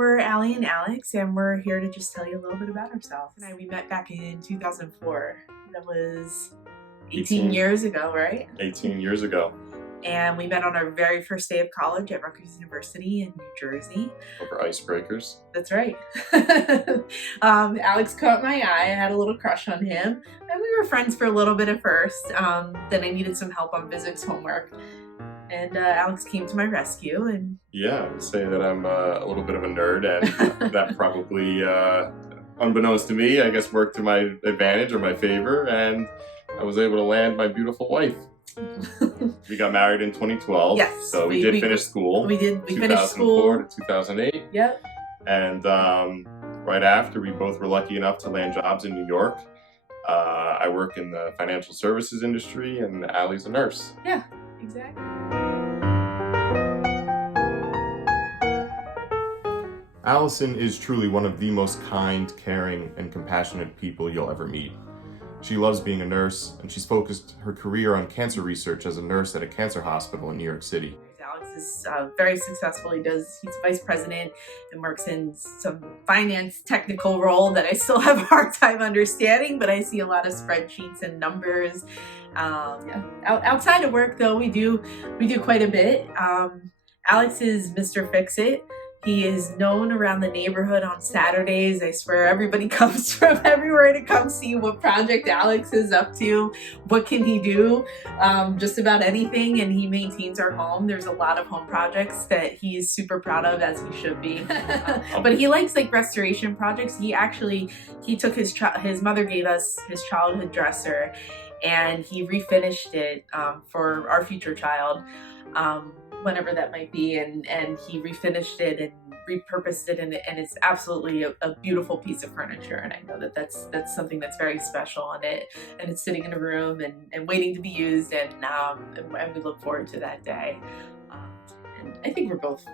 We're Allie and Alex, and we're here to just tell you a little bit about ourselves. We met back in 2004. That was 18 years ago, right? 18 years ago. And we met on our very first day of college at Rutgers University in New Jersey. Over icebreakers. That's right. Alex caught my eye. I had a little crush on him. And we were friends for a little bit at first. Then I needed some help on physics homework. And Alex came to my rescue. And yeah, I would say that I'm a little bit of a nerd, and that probably, unbeknownst to me, I guess worked to my advantage or my favor, and I was able to land my beautiful wife. We got married in 2012. Yes. So we did finish school. We finished school. 2004 to 2008. Yep. And right after, we both were lucky enough to land jobs in New York. I work in the financial services industry, and Allie's a nurse. Yeah, exactly. Allison is truly one of the most kind, caring, and compassionate people you'll ever meet. She loves being a nurse, and she's focused her career on cancer research as a nurse at a cancer hospital in New York City. Alex is very successful. He's vice president and works in some finance technical role that I still have a hard time understanding, but I see a lot of spreadsheets and numbers. Outside of work, though, we do quite a bit. Alex is Mr. Fix-It. He is known around the neighborhood on Saturdays. I swear everybody comes from everywhere to come see what project Alex is up to. What can he do? Just about anything, and he maintains our home. There's a lot of home projects that he's super proud of, as he should be. But he likes like restoration projects. He took his mother gave us his childhood dresser, and he refinished it for our future child. Whenever that might be, and he refinished it and repurposed it, and it's absolutely a beautiful piece of furniture, and I know that's something that's very special on it, and it's sitting in a room and waiting to be used, and we look forward to that day. And I think we're both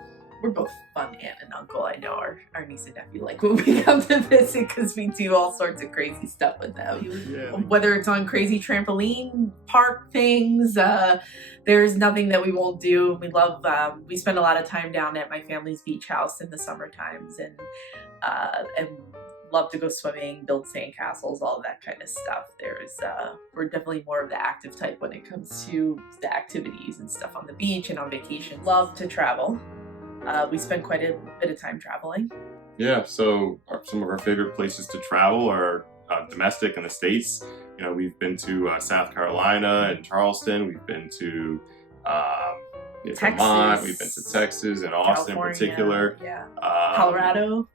fun aunt and uncle. I know our niece and nephew like when we come to visit, because we do all sorts of crazy stuff with them. Yeah. Whether it's on crazy trampoline park things, there's nothing that we won't do. We love, we spend a lot of time down at my family's beach house in the summer times, and love to go swimming, build sandcastles, all of that kind of stuff. We're definitely more of the active type when it comes to the activities and stuff on the beach and on vacation. Love to travel. We spend quite a bit of time traveling. Yeah, so some of our favorite places to travel are domestic in the States. You know, we've been to South Carolina and Charleston. We've been to Vermont. We've been to Texas and Austin in particular. Yeah. Colorado,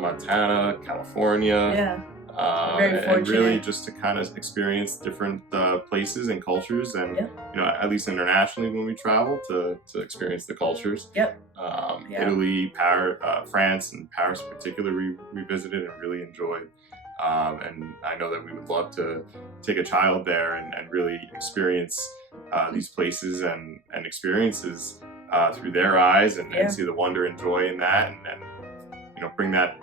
Montana, California. Yeah. Very fortunate. And really just to kind of experience different places and cultures, and yep. You know, at least internationally when we travel, to experience the cultures. Yep. Yeah. Italy, France, and Paris in particular, we visited and really enjoyed. And I know that we would love to take a child there and really experience these places and experiences through their eyes, and see the wonder and joy in that, and you know, bring that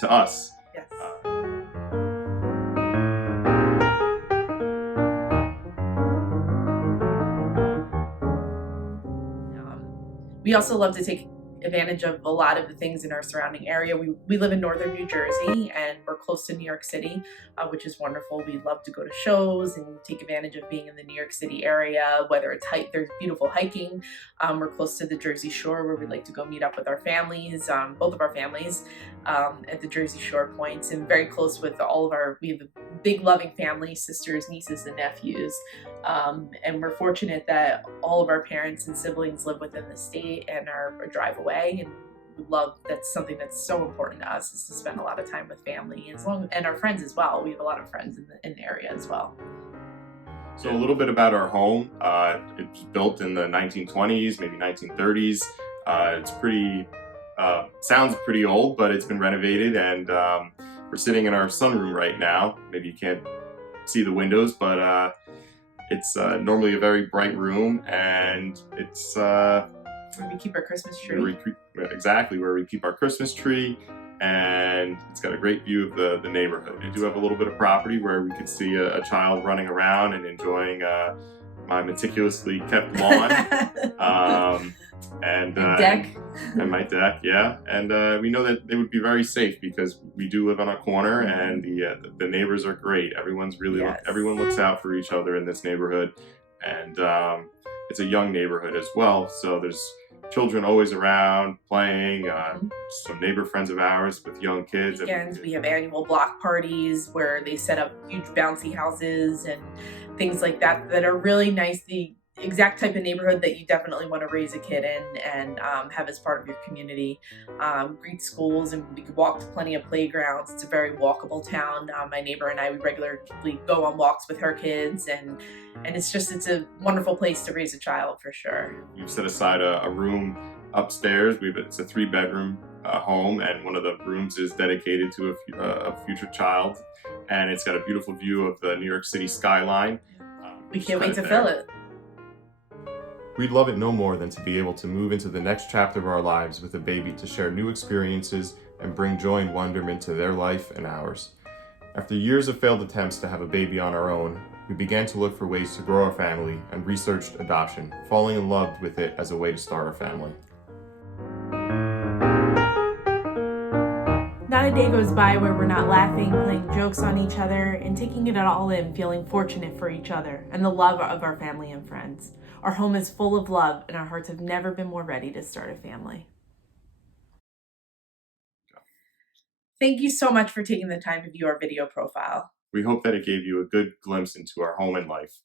to us. Yes. We also love to take advantage of a lot of the things in our surrounding area. We live in northern New Jersey, and we're close to New York City, which is wonderful. We love to go to shows and take advantage of being in the New York City area, whether it's there's beautiful hiking. We're close to the Jersey Shore, where we like to go meet up with our families, both of our families, at the Jersey Shore points, and very close with we have a big loving family, sisters, nieces, and nephews. And we're fortunate that all of our parents and siblings live within the state and are a drive away, and we love, that's something that's so important to us, is to spend a lot of time with family, and our friends as well. We have a lot of friends in the area as well. So a little bit about our home. It was built in the 1920s, maybe 1930s. It's pretty, sounds pretty old, but it's been renovated, and we're sitting in our sunroom right now. Maybe you can't see the windows, but it's normally a very bright room, and it's where we keep our Christmas tree. Exactly, where we keep our Christmas tree, and it's got a great view of the neighborhood. We do have a little bit of property where we could see a child running around and enjoying my meticulously kept lawn. And deck. and my deck, yeah. And we know that they would be very safe because we do live on a corner, and the neighbors are great. Everyone's really Yes. everyone looks out for each other in this neighborhood, and it's a young neighborhood as well. So there's children always around playing. Some neighbor friends of ours with young kids. Weekends, we have annual block parties where they set up huge bouncy houses and things like that that are really nice. The exact type of neighborhood that you definitely want to raise a kid in and have as part of your community. Great schools, and we could walk to plenty of playgrounds. It's a very walkable town. My neighbor and I, we regularly go on walks with her kids, and it's a wonderful place to raise a child for sure. We've set aside a room upstairs. It's a 3-bedroom home, and one of the rooms is dedicated to a future child, and it's got a beautiful view of the New York City skyline. We can't wait to fill it. We'd love it no more than to be able to move into the next chapter of our lives with a baby to share new experiences and bring joy and wonderment to their life and ours. After years of failed attempts to have a baby on our own, we began to look for ways to grow our family and researched adoption, falling in love with it as a way to start our family. Not a day goes by where we're not laughing, playing jokes on each other, and taking it all in, feeling fortunate for each other and the love of our family and friends. Our home is full of love, and our hearts have never been more ready to start a family. Thank you so much for taking the time to view our video profile. We hope that it gave you a good glimpse into our home and life.